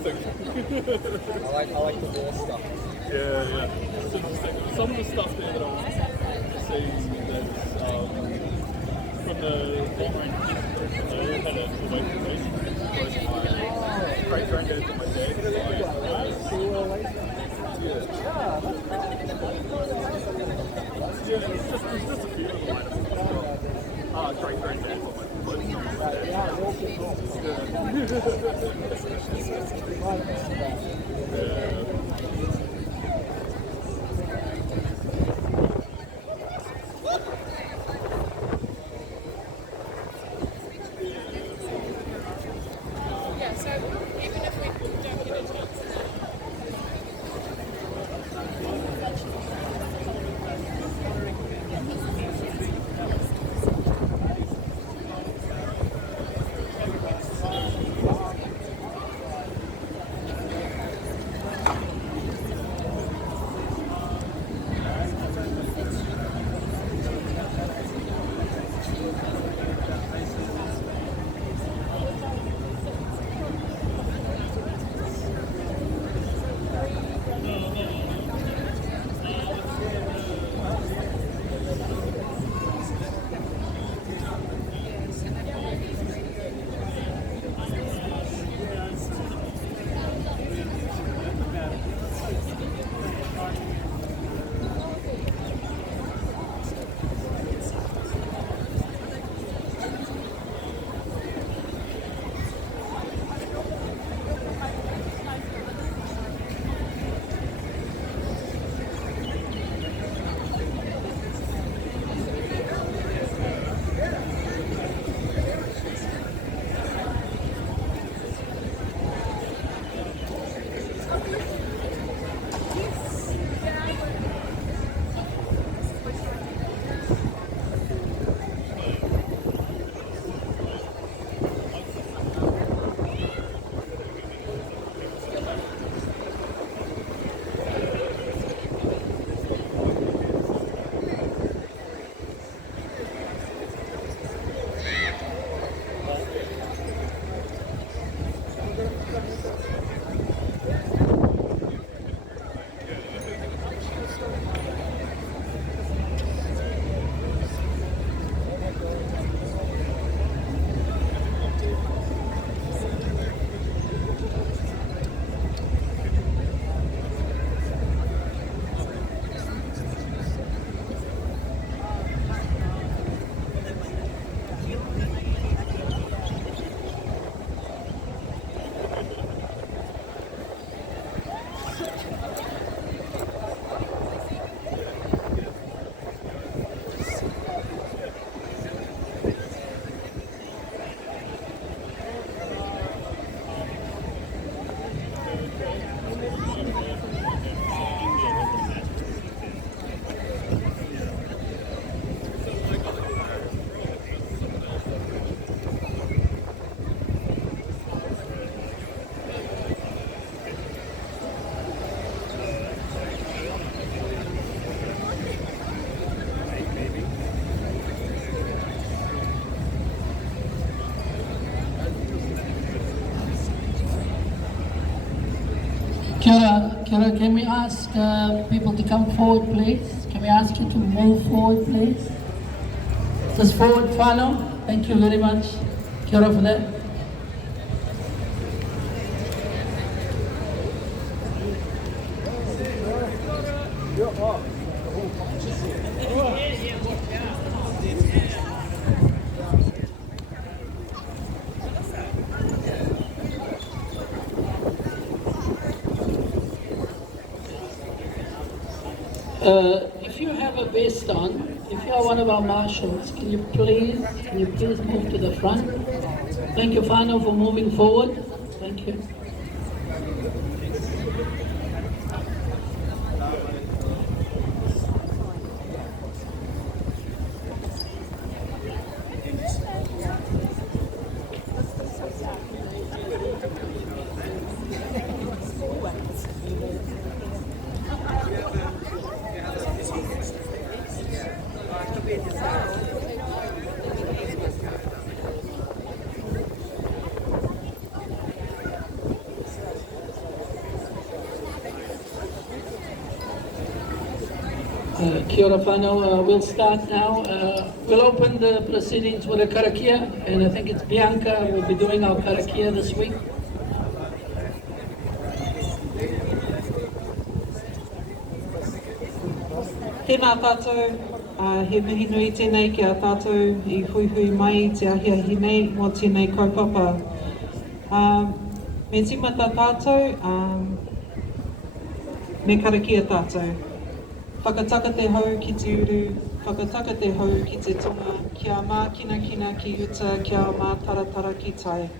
I like the raw stuff. Yeah. It's interesting. Some of the stuff there that I was seeing that's from the range. I had it away from me. Close to my great granddad and my dad. Yeah, it's just a few of the items. Great granddad for my close to my dad. Kira, can we ask people to come forward, please? Can we ask you to move forward, please? Just forward, Fano. Thank you very much, Kira, for that. If you have a vest on, if you are one of our marshals, can you please move to the front? Thank you, Fano, for moving forward. Thank you. Kia ora whanau, we'll start now. We'll open the proceedings with a karakia, and I think it's Bianca will be doing our karakia this week. Tēnā tātou, he mihi nui tēnei ki a tātou I hui mai te ahiahi nei mō tēnei kaupapa. Me tīmata tātou, me karakia tātou. Whakataka te hau ki te uru, whakataka te hau ki te tonga, kia mākina ki uta, kia mātaratara ki tai.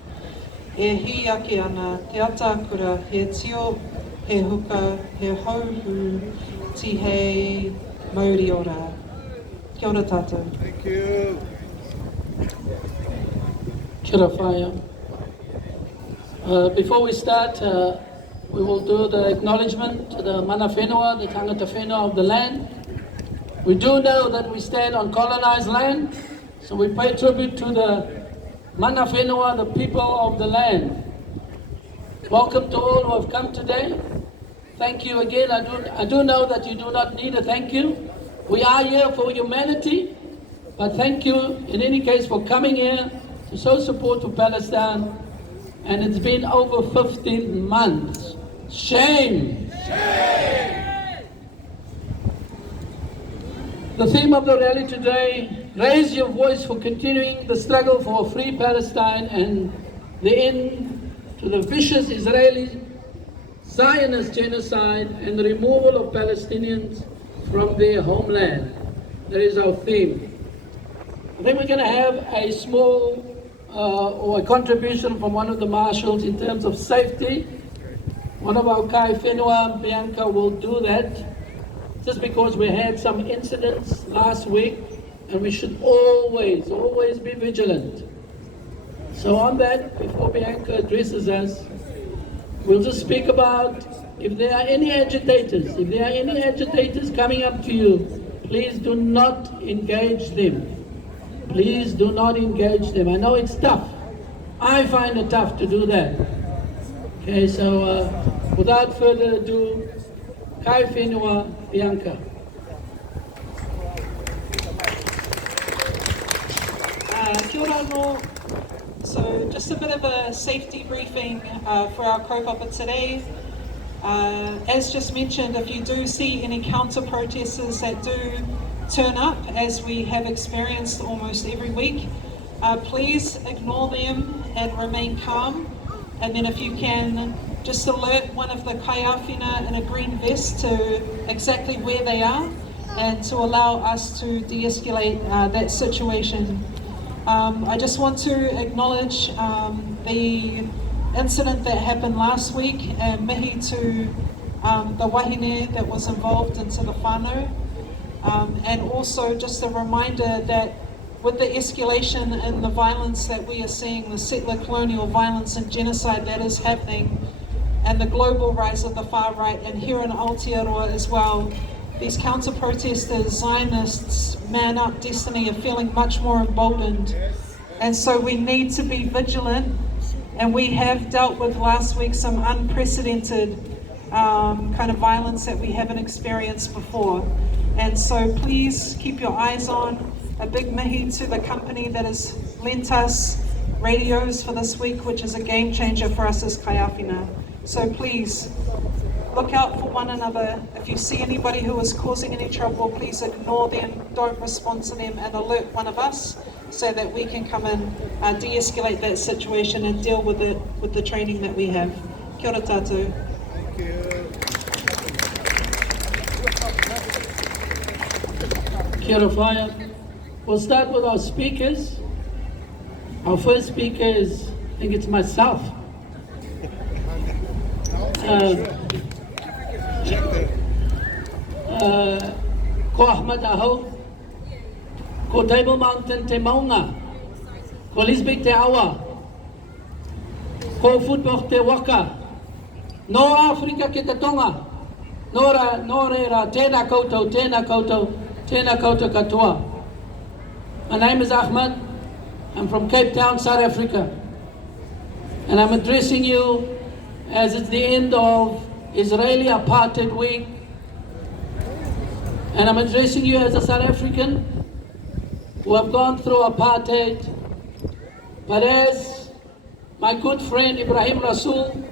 E hi ake ana, te atakura, he tio, he huka, he hauhu, ti hei mauri ora. Kia ora tātou. Thank you. Kia ora whaia. Before we start, we will do the acknowledgement to the mana whenua, the tangata whenua of the land. We do know that we stand on colonized land, so we pay tribute to the mana whenua, the people of the land. Welcome to all who have come today. Thank you again. I do know that you do not need a thank you. We are here for humanity, but thank you in any case for coming here to show support for Palestine. And it's been over 15 months. Shame! Shame! The theme of the rally today, raise your voice for continuing the struggle for a free Palestine and the end to the vicious Israeli Zionist genocide and the removal of Palestinians from their homeland. That is our theme. I think we're going to have a small or a contribution from one of the marshals in terms of safety. One of our kai whenua, Bianca, will do that, just because we had some incidents last week, and we should always be vigilant. So on that, before Bianca addresses us, we'll just speak about if there are any agitators. If there are any agitators coming up to you, please do not engage them. Please do not engage them. I know it's tough. I find it tough to do that. Okay, so without further ado, kai whenua, Bianca. Kia ora anō. So just a bit of a safety briefing for our kaupapa today. As just mentioned, if you do see any counter-protesters that do turn up, as we have experienced almost every week, please ignore them and remain calm. And then if you can, just alert one of the kaiawhina in a green vest to exactly where they are and to allow us to de-escalate that situation. I just want to acknowledge the incident that happened last week and mihi to the wahine that was involved into the whānau. And also just a reminder that with the escalation in the violence that we are seeing, the settler colonial violence and genocide that is happening, and the global rise of the far right, and here in Aotearoa as well, these counter-protesters, Zionists, Man Up, Destiny are feeling much more emboldened. And so we need to be vigilant, and we have dealt with last week some unprecedented kind of violence that we haven't experienced before. And so please keep your eyes on. A big mihi to the company that has lent us radios for this week, which is a game changer for us as kaiawhina. So please, look out for one another. If you see anybody who is causing any trouble, please ignore them, don't respond to them, and alert one of us so that we can come in, de-escalate that situation and deal with it with the training that we have. Kia ora tātou. Thank you. Kia ora whaia. We'll start with our speakers. Our first speaker is, I think it's myself. Ko Ahmad Aho, ko Table Mountain te maunga, ko Lisbeth te awa, ko Football te waka, no Africa ke te tonga, no reira tēnā koutou katoa. My name is Ahmad. I'm from Cape Town, South Africa. And I'm addressing you as it's the end of Israeli Apartheid Week. And I'm addressing you as a South African who have gone through apartheid, but as my good friend Ibrahim Rasool,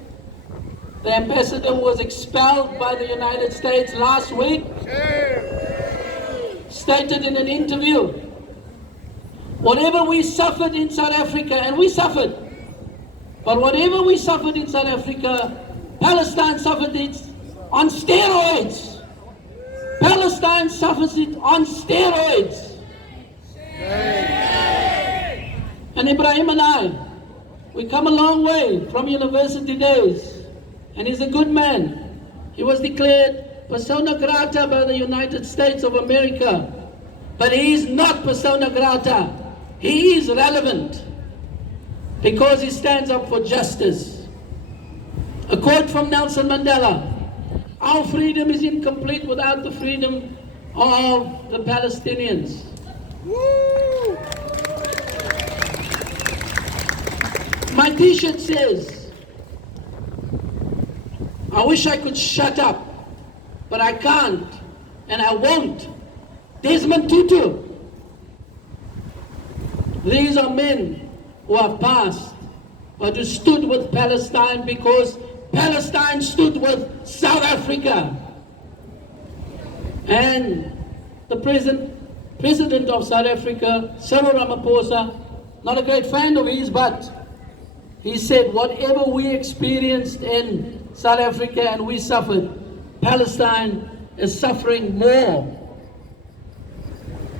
the ambassador who was expelled by the United States last week, stated in an interview, whatever we suffered in South Africa, and we suffered, but whatever we suffered in South Africa, Palestine suffered it on steroids. Palestine suffers it on steroids. And Ibrahim and I, we come a long way from university days, and he's a good man. He was declared persona grata by the United States of America, but he is not persona grata. He is relevant because he stands up for justice. A quote from Nelson Mandela: our freedom is incomplete without the freedom of the Palestinians. Woo! My t-shirt says, I wish I could shut up, but I can't, and I won't. Desmond Tutu. These are men who have passed, but who stood with Palestine because Palestine stood with South Africa. And the president of South Africa, Cyril Ramaphosa, not a great fan of his, but he said, whatever we experienced in South Africa and we suffered, Palestine is suffering more.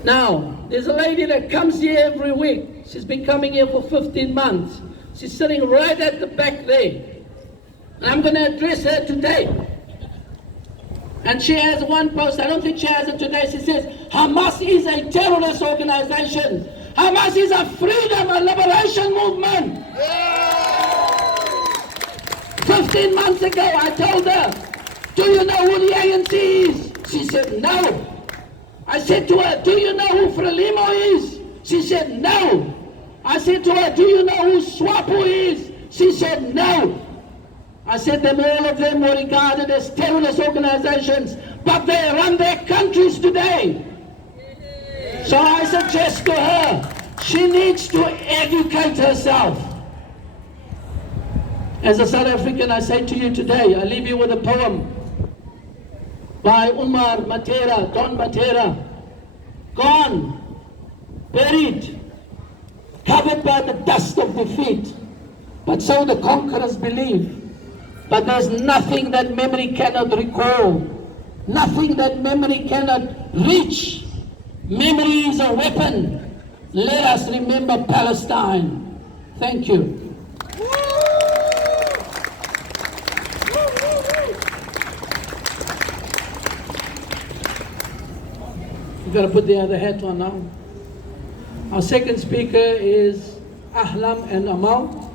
Now, there's a lady that comes here every week. She's been coming here for 15 months. She's sitting right at the back there. And I'm going to address her today. And she has one post, I don't think she has it today. She says, Hamas is a terrorist organization. Hamas is a freedom and liberation movement. 15 months ago, I told her, do you know who the ANC is? She said, no. I said to her, do you know who Frelimo is? She said, no. I said to her, do you know who SWAPO is? She said, no. I said them, all of them were regarded as terrorist organizations, but they run their countries today. So I suggest to her, she needs to educate herself. As a South African, I say to you today, I leave you with a poem by Umar Matera, Don Matera. Gone, buried, covered by the dust of defeat. But so the conquerors believe. But there's nothing that memory cannot recall, nothing that memory cannot reach. Memory is a weapon. Let us remember Palestine. Thank you. You've got to put the other hat on now. Our second speaker is Ahlam and Amal,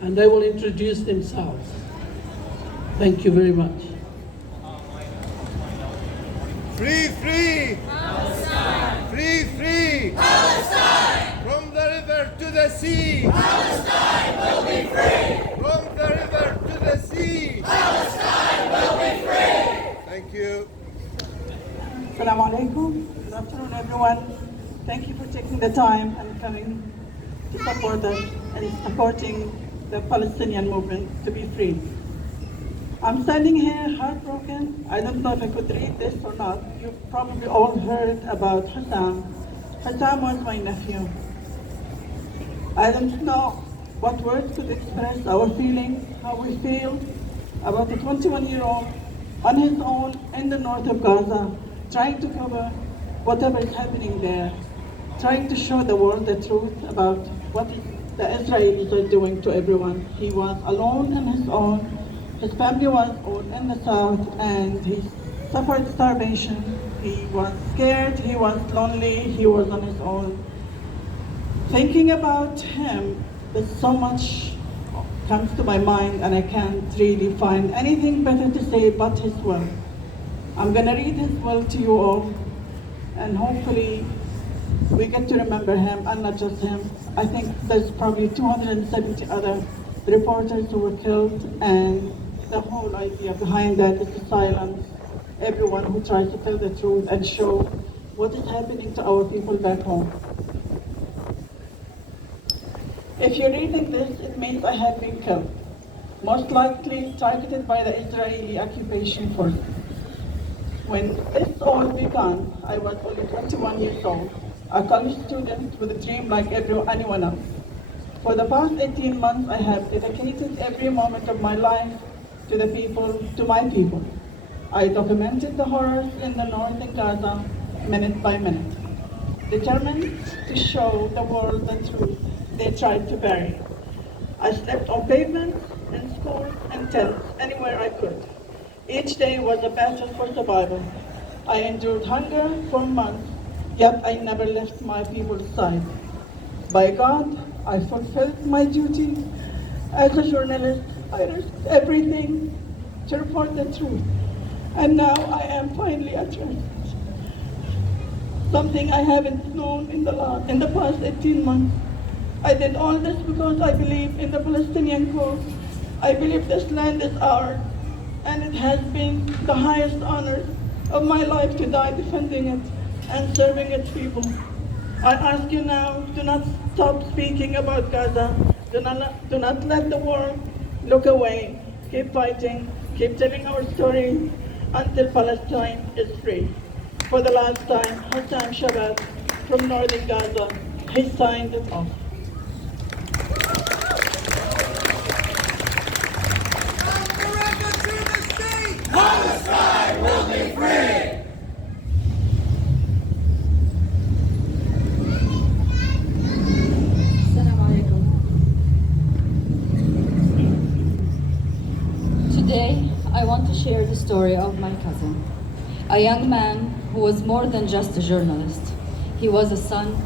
and they will introduce themselves. Thank you very much. Free, free! Palestine! Free, free! Palestine! From the river to the sea! Palestine will be free! From the river to the sea! Palestine will be free! Thank you. Assalamu alaikum. Good afternoon, everyone. Thank you for taking the time and coming to support us and supporting the Palestinian movement to be free. I'm standing here heartbroken. I don't know if I could read this or not. You've probably all heard about Hassam. Hassam was my nephew. I don't know what words could express our feeling, how we feel about a 21-year-old on his own in the north of Gaza, trying to cover whatever is happening there, trying to show the world the truth about what the Israelis are doing to everyone. He was alone on his own. His family was all in the south, and he suffered starvation. He was scared, he was lonely, he was on his own. Thinking about him, there's so much comes to my mind, and I can't really find anything better to say but his will. I'm gonna read his will to you all, and hopefully we get to remember him, and not just him. I think there's probably 270 other reporters who were killed, and the whole idea behind that is to silence everyone who tries to tell the truth and show what is happening to our people back home. If you're reading this, it means I have been killed, most likely targeted by the Israeli occupation force. When this all began, I was only 21 years old, a college student with a dream like anyone else. For the past 18 months, I have dedicated every moment of my life to my people. I documented the horrors in the north in Gaza, minute by minute, determined to show the world the truth they tried to bury. I slept on pavements, in schools, and tents, anywhere I could. Each day was a battle for survival. I endured hunger for months, yet I never left my people's side. By God, I fulfilled my duty. As a journalist, I risked everything to report the truth. And now I am finally at rest. Something I haven't known in the past 18 months. I did all this because I believe in the Palestinian cause. I believe this land is ours, and it has been the highest honor of my life to die defending it and serving its people. I ask you now, do not stop speaking about Gaza. Do not let the world look away. Keep fighting, keep telling our story until Palestine is free. For the last time, Hassan Shabbat from northern Gaza, he signed it off. Palestine will be free! Today, I want to share the story of my cousin, a young man who was more than just a journalist. He was a son,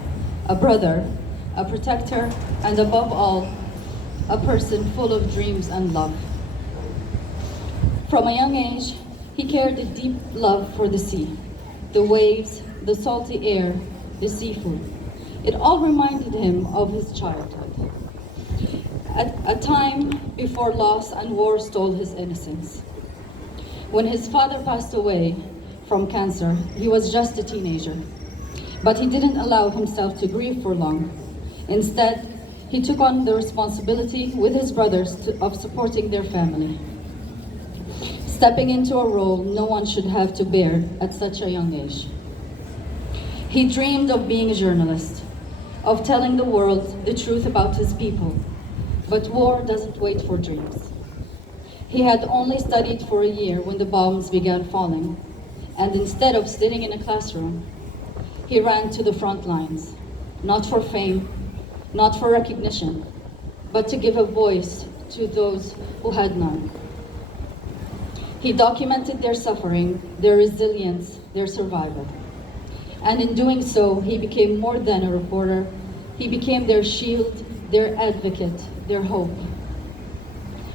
a brother, a protector, and above all, a person full of dreams and love. From a young age, he carried a deep love for the sea, the waves, the salty air, the seafood. It all reminded him of his childhood, at a time before loss and war stole his innocence. When his father passed away from cancer, he was just a teenager, but he didn't allow himself to grieve for long. Instead, he took on the responsibility with his brothers of supporting their family, stepping into a role no one should have to bear at such a young age. He dreamed of being a journalist, of telling the world the truth about his people, but war doesn't wait for dreams. He had only studied for a year when the bombs began falling, and instead of sitting in a classroom, he ran to the front lines, not for fame, not for recognition, but to give a voice to those who had none. He documented their suffering, their resilience, their survival. And in doing so, he became more than a reporter. He became their shield, their advocate, their hope.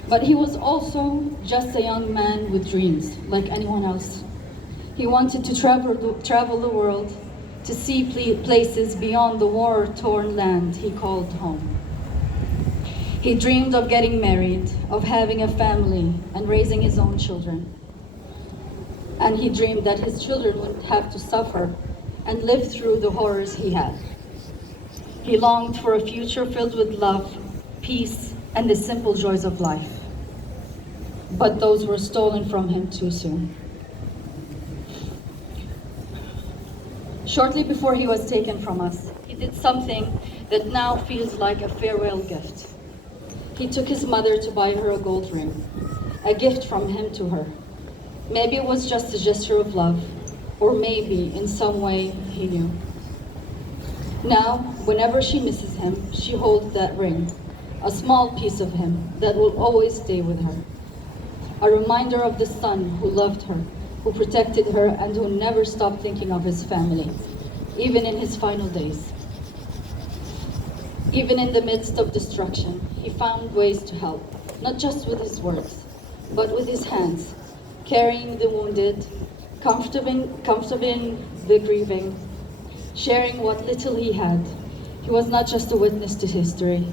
But he was also just a young man with dreams, like anyone else. He wanted to travel the world, to see places beyond the war-torn land he called home. He dreamed of getting married, of having a family, and raising his own children. And he dreamed that his children wouldn't have to suffer and live through the horrors he had. He longed for a future filled with love, peace, and the simple joys of life. But those were stolen from him too soon. Shortly before he was taken from us, he did something that now feels like a farewell gift. He took his mother to buy her a gold ring, a gift from him to her. Maybe it was just a gesture of love, or maybe in some way he knew. Now, whenever she misses him, she holds that ring, a small piece of him that will always stay with her. A reminder of the son who loved her, who protected her, and who never stopped thinking of his family, even in his final days. Even in the midst of destruction, he found ways to help, not just with his words, but with his hands, carrying the wounded, comforting the grieving, sharing what little he had. He was not just a witness to history,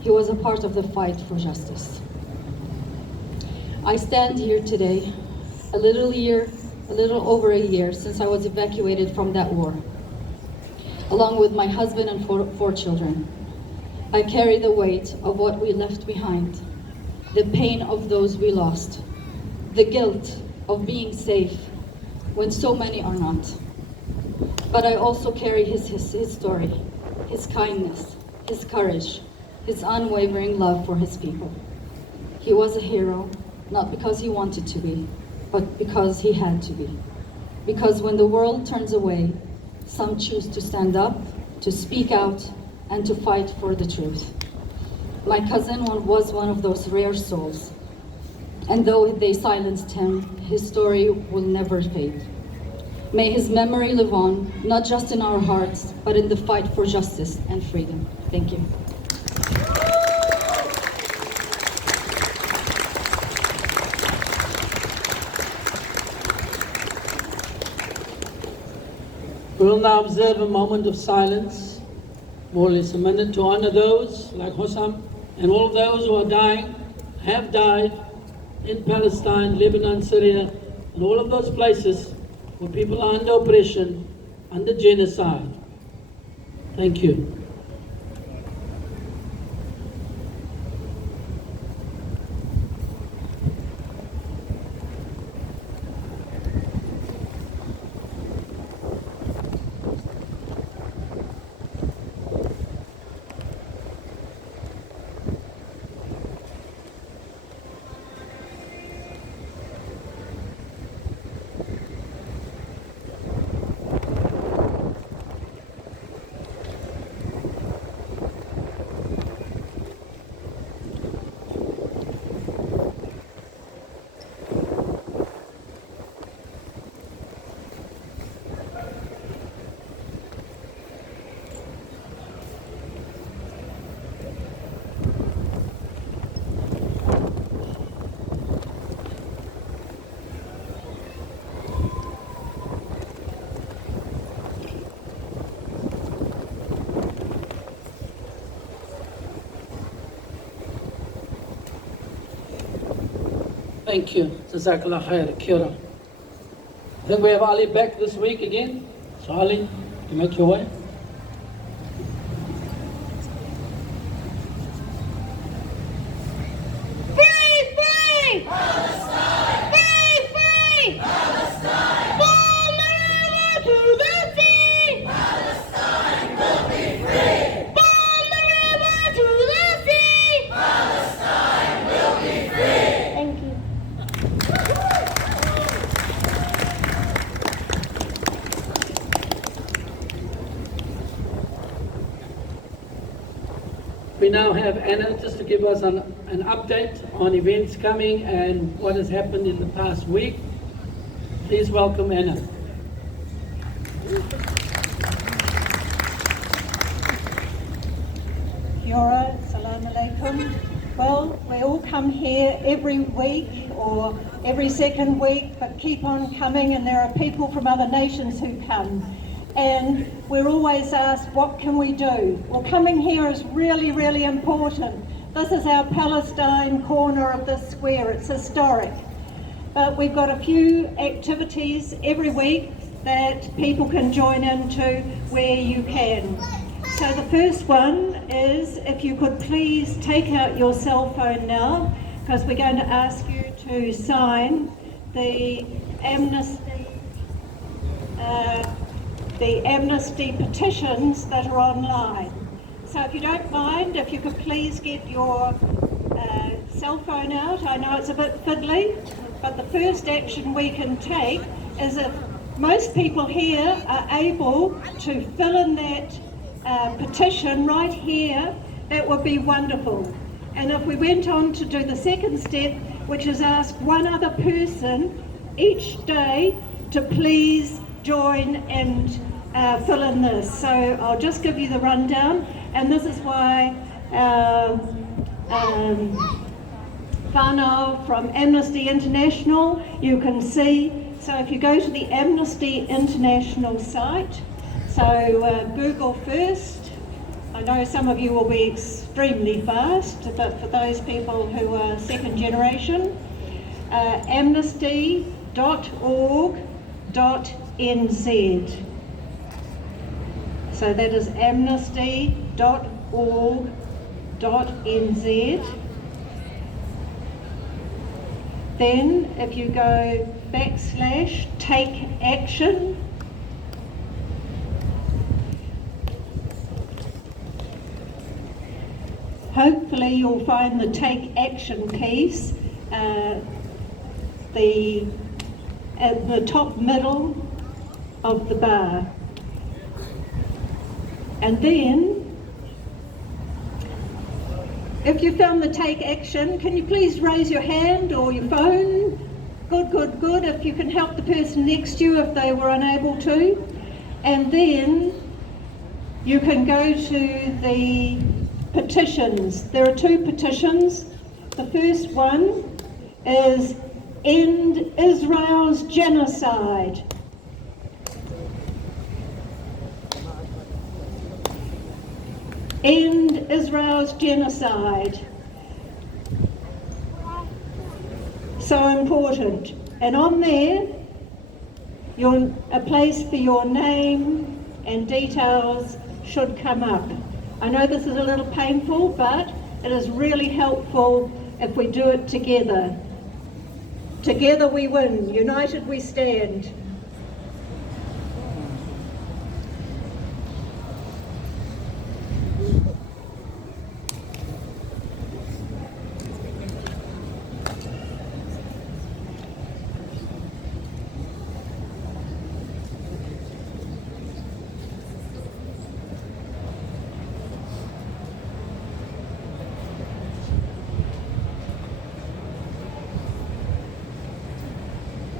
he was a part of the fight for justice. I stand here today, a little a little over a year since I was evacuated from that war, along with my husband and four children. I carry the weight of what we left behind, the pain of those we lost, the guilt of being safe when so many are not. But I also carry his story, his kindness, his courage, his unwavering love for his people. He was a hero, not because he wanted to be, but because he had to be. Because when the world turns away, some choose to stand up, to speak out, and to fight for the truth. My cousin was one of those rare souls, and though they silenced him, his story will never fade. May his memory live on, not just in our hearts, but in the fight for justice and freedom. Thank you. We will now observe a moment of silence, more or less a minute, to honor those like Hossam and all of those who are dying, have died in Palestine, Lebanon, Syria, and all of those places where people are under oppression, under genocide. Thank you. Thank you. Jazakallah khair. Kia ora. I think we have Ali back this week again. So Ali, you make your way. Free, free! Palestine! Free, free! Palestine! From the river to the sea! Palestine will be free! From the river to the sea! Palestine will be free! Thank you. We now have Anna just to give us an update on events coming and what has happened in the past week. Please welcome Anna. Kia ora, salam alaikum. Well, we all come here every week or every second week, but keep on coming, and there are people from other nations who come. And we're always asked, what can we do? Well, coming here is really, really important. This is our Palestine corner of the square. It's historic. But we've got a few activities every week that people can join into where you can. So the first one is, if you could please take out your cell phone now, because we're going to ask you to sign the amnesty petitions that are online. So if you don't mind, if you could please get your cell phone out. I know it's a bit fiddly, but the first action we can take is, if most people here are able to fill in that petition right here, that would be wonderful. And if we went on to do the second step, which is ask one other person each day to please join and fill in this. So I'll just give you the rundown, and this is why whānau from Amnesty International, you can see. So if you go to the Amnesty International site, so Google first. I know some of you will be extremely fast, but for those people who are second generation, amnesty.org So that is amnesty.org.nz. Then if you go /take action, hopefully you'll find the take action piece at the top middle of the bar. And then, if you found the take action, can you please raise your hand or your phone? Good. If you can help the person next to you if they were unable to. And then you can go to the petitions. There are 2 petitions. The first one is End Israel's Genocide. End Israel's Genocide. So important. And on there, a place for your name and details should come up. I know this is a little painful, but it is really helpful if we do it together. Together we win, united we stand.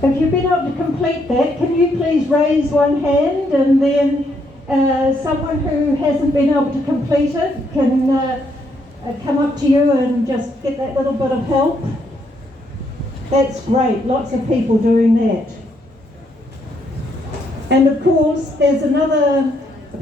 If you've been able to complete that, can you please raise one hand, and then someone who hasn't been able to complete it can come up to you and just get that little bit of help? That's great, lots of people doing that. And of course, there's another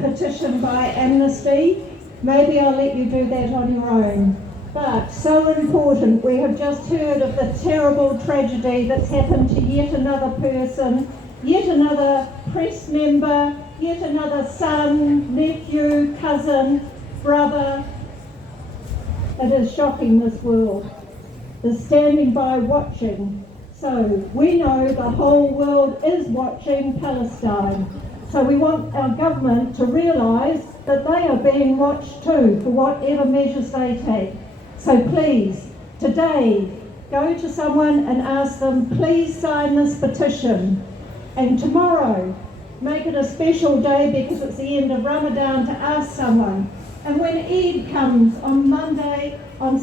petition by Amnesty. Maybe I'll let you do that on your own. But so important, we have just heard of the terrible tragedy that's happened to yet another person, yet another press member, yet another son, nephew, cousin, brother. It is shocking, this world. They're standing by watching. So we know the whole world is watching Palestine. So we want our government to realise that they are being watched too for whatever measures they take. So please, today, go to someone and ask them, please sign this petition. And tomorrow, make it a special day because it's the end of Ramadan to ask someone. And when Eid comes on Monday or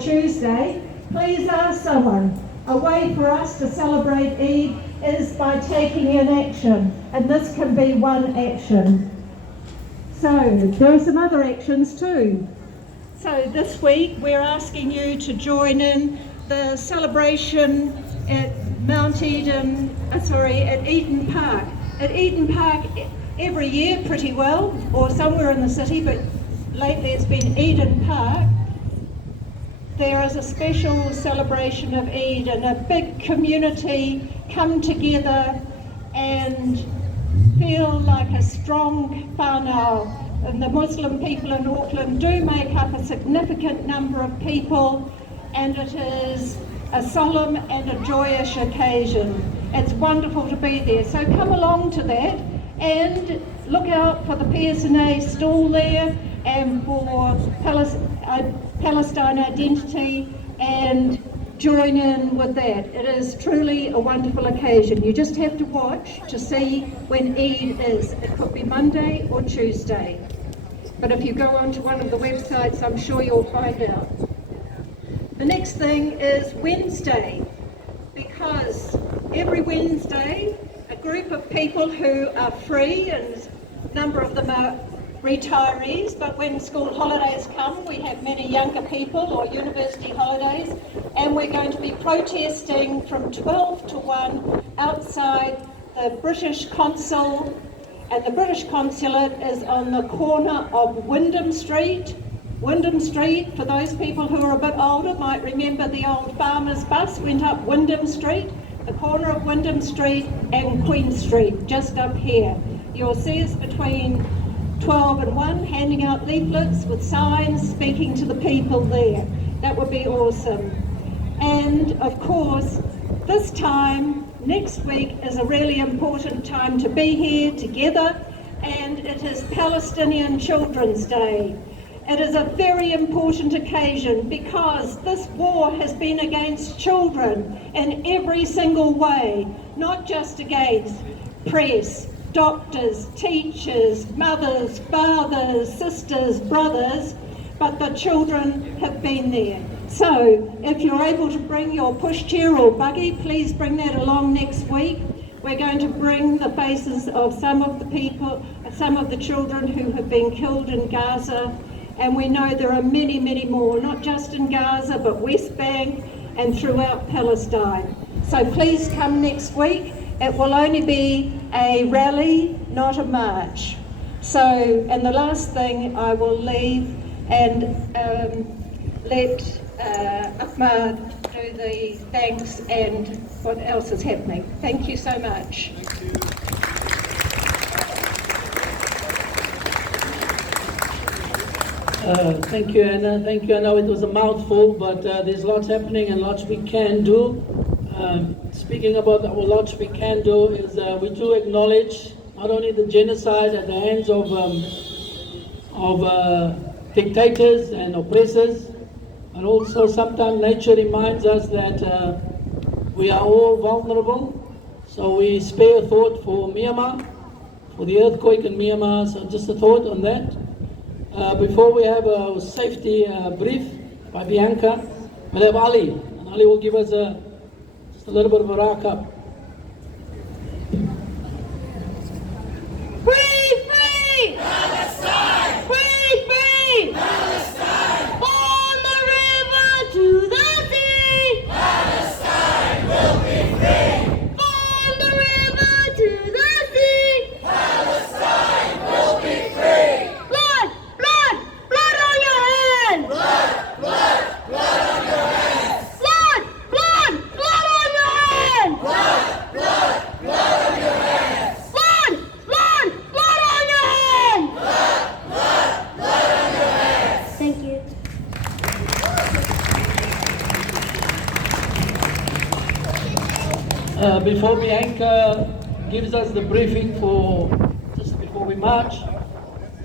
Tuesday, please ask someone. A way for us to celebrate Eid is by taking an action, and this can be one action. So there are some other actions too. So this week we're asking you to join in the celebration at Eden Park. At Eden Park every year pretty well, or somewhere in the city, but lately it's been Eden Park. There is a special celebration of Eid, and a big community come together and feel like a strong whānau. And the Muslim people in Auckland do make up a significant number of people, and it is a solemn and a joyous occasion. It's wonderful to be there. So come along to that and look out for the PSNA stall there and for Palestine identity, and join in with that. It is truly a wonderful occasion. You just have to watch to see when Eid is. It could be Monday or Tuesday. But if you go onto one of the websites, I'm sure you'll find out. The next thing is Wednesday, because every Wednesday, a group of people who are free, and a number of them are retirees, but when school holidays come, we have many younger people or university holidays, and we're going to be protesting from 12 to 1 outside the British Consul, and the British Consulate is on the corner of Wyndham Street. Wyndham Street, for those people who are a bit older, might remember the old farmer's bus went up Wyndham Street. the corner of Wyndham Street and Queen Street, just up here. You'll see us between 12 and 1 handing out leaflets with signs speaking to the people there. That would be awesome. And of course, this time, next week, is a really important time to be here together, and it is Palestinian Children's Day. It is a very important occasion because this war has been against children in every single way, not just against press, doctors, teachers, mothers, fathers, sisters, brothers, but the children have been there. So if you're able to bring your pushchair or buggy, please bring that along next week. We're going to bring the faces of some of the people, some of the children who have been killed in Gaza, and we know there are many, many more, not just in Gaza, but West Bank and throughout Palestine. So please come next week. It will only be a rally, not a march. So, and the last thing, I will leave and let Ahmad do the thanks and what else is happening. Thank you so much. Thank you. Thank you, Anna. Thank you. I know it was a mouthful, but there's lots happening and lots we can do. Speaking about what lots we can do is we do acknowledge not only the genocide at the hands of dictators and oppressors, but also sometimes nature reminds us that we are all vulnerable. So we spare a thought for Myanmar, for the earthquake in Myanmar. So just a thought on that. Before we have a safety brief by Bianca, we'll have Ali. And Ali will give us just a little bit of a rock up. Free, free! Palestine! Free, free! Palestine! From the river to the sea! Palestine will be free! From the river to the sea! Palestine will be free! Blood, blood, blood on your hands! Blood, blood, blood on your hands! Blood, blood, blood on your hands! Blood, blood, blood on your hands! Blood, blood, blood on your hands! Blood, blood, blood on your hands! Thank you. Before Bianca gives us the briefing for just before we march,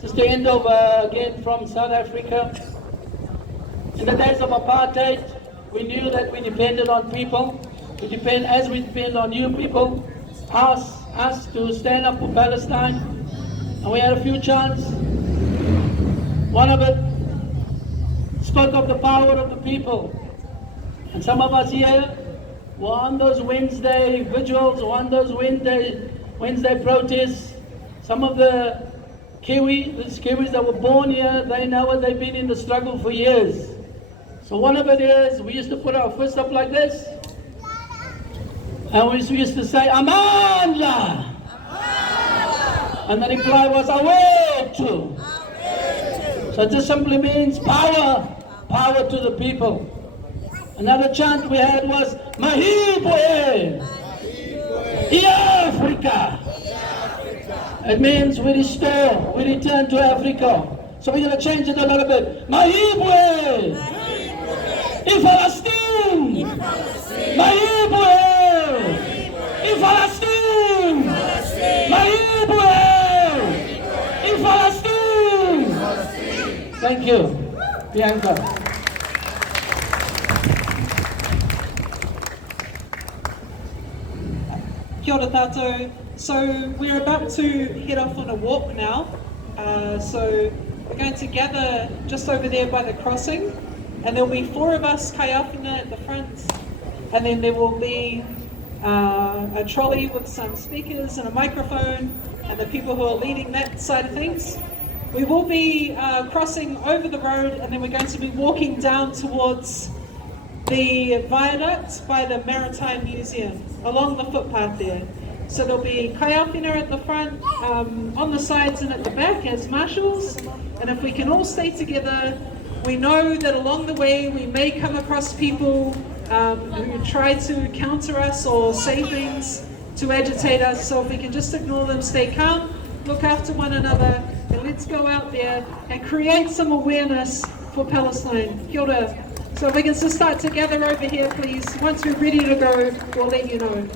just the end of again from South Africa. In the days of apartheid, we knew that we depended on people. We depend as we depend on you people, us to stand up for Palestine, and we had a few chants. One of it spoke of the power of the people, and some of us here were on those Wednesday vigils, or on those Wednesday protests. Some of the Kiwis that were born here, they know what they've been in the struggle for years. So one of it is, we used to put our fists up like this, and we used to say, Amandla! And the reply was, Awetu! So it just simply means power, power to the people. Another chant we had was, Mahibwe! Africa! It means we restore, we return to Africa. So we're going to change it a little bit. Mahibwe! Palestine! Mahibwe! Palestine! Mahibwe! Palestine! Thank you, Bianca. Kia ora tātou. So we're about to head off on a walk now. So we're going to gather just over there by the crossing, and there'll be 4 of us kaiawhina at the front, and then there will be a trolley with some speakers and a microphone, and the people who are leading that side of things. We will be crossing over the road, and then we're going to be walking down towards the viaduct by the Maritime Museum, along the footpath there. So there'll be kaiawhina at the front, on the sides and at the back as marshals, and if we can all stay together, we know that along the way we may come across people who try to counter us or say things to agitate us. So if we can just ignore them, stay calm, look after one another, and let's go out there and create some awareness for Palestine. Kia ora. So if we can just start together over here, please. Once we're ready to go, we'll let you know.